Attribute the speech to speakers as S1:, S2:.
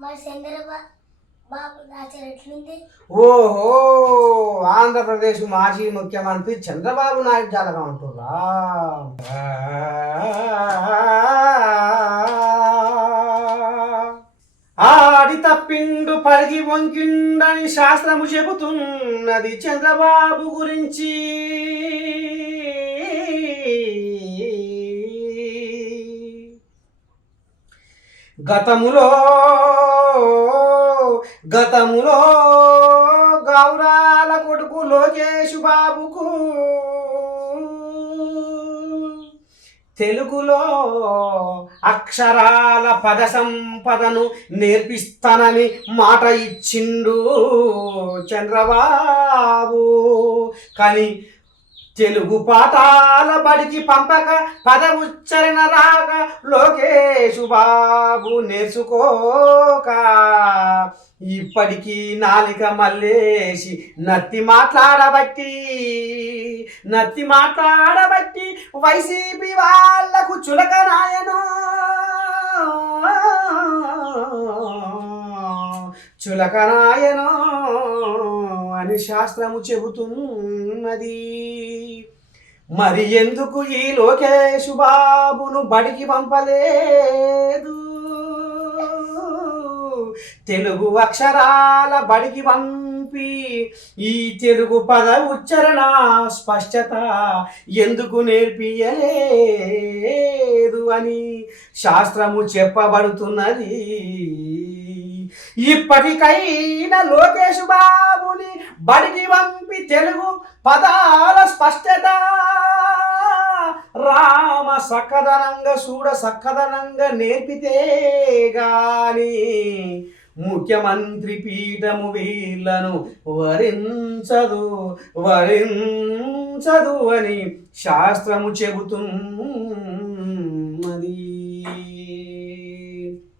S1: చంద్రబాబు
S2: ఓహో ఆంధ్రప్రదేశ్ మాజీ ముఖ్యమంత్రి చంద్రబాబు నాయుడు చాలా ఉంటుందా ఆడి తప్పిండు పరిగి వంకిండని శాస్త్రము చెబుతున్నది చంద్రబాబు గురించి. గతములో గతములో గౌరాల కొడుకు లోకేష్ బాబుకు తెలుగులో అక్షరాల పద సంపదను నేర్పిస్తానని మాట ఇచ్చిండు చంద్రబాబు. కానీ తెలుగు పాఠాల బడికి పంపక పద ఉచ్చరణ రాక లోకేషు బాబు నేర్చుకోక ఇప్పటికీ నాలిక మల్లేసి నత్తి మాట్లాడబట్టి నత్తి మాట్లాడబట్టి వైసీపీ వాళ్ళకు చులకనాయను చులకనాయను అని శాస్త్రము చెబుతున్నది. మరి ఎందుకు ఈ లోకేషు బాబును బడికి పంపలే? తెలుగు అక్షరాల బడికి పంపి ఈ తెలుగు పద ఉచ్చరణ స్పష్టత ఎందుకు నేర్పియలేదు అని శాస్త్రము చెప్పబడుతున్నది. ఇప్పటికైనా లోకేష్ బాబుని బడికి పంపి తెలుగు పదాల స్పష్టత. రామ సక్కదనంగా చూడ సక్కదనంగా నేర్పితే గాని ముఖ్యమంత్రి పీఠము వీళ్ళను వరించదు వరించదు అని శాస్త్రము చెబుతుంది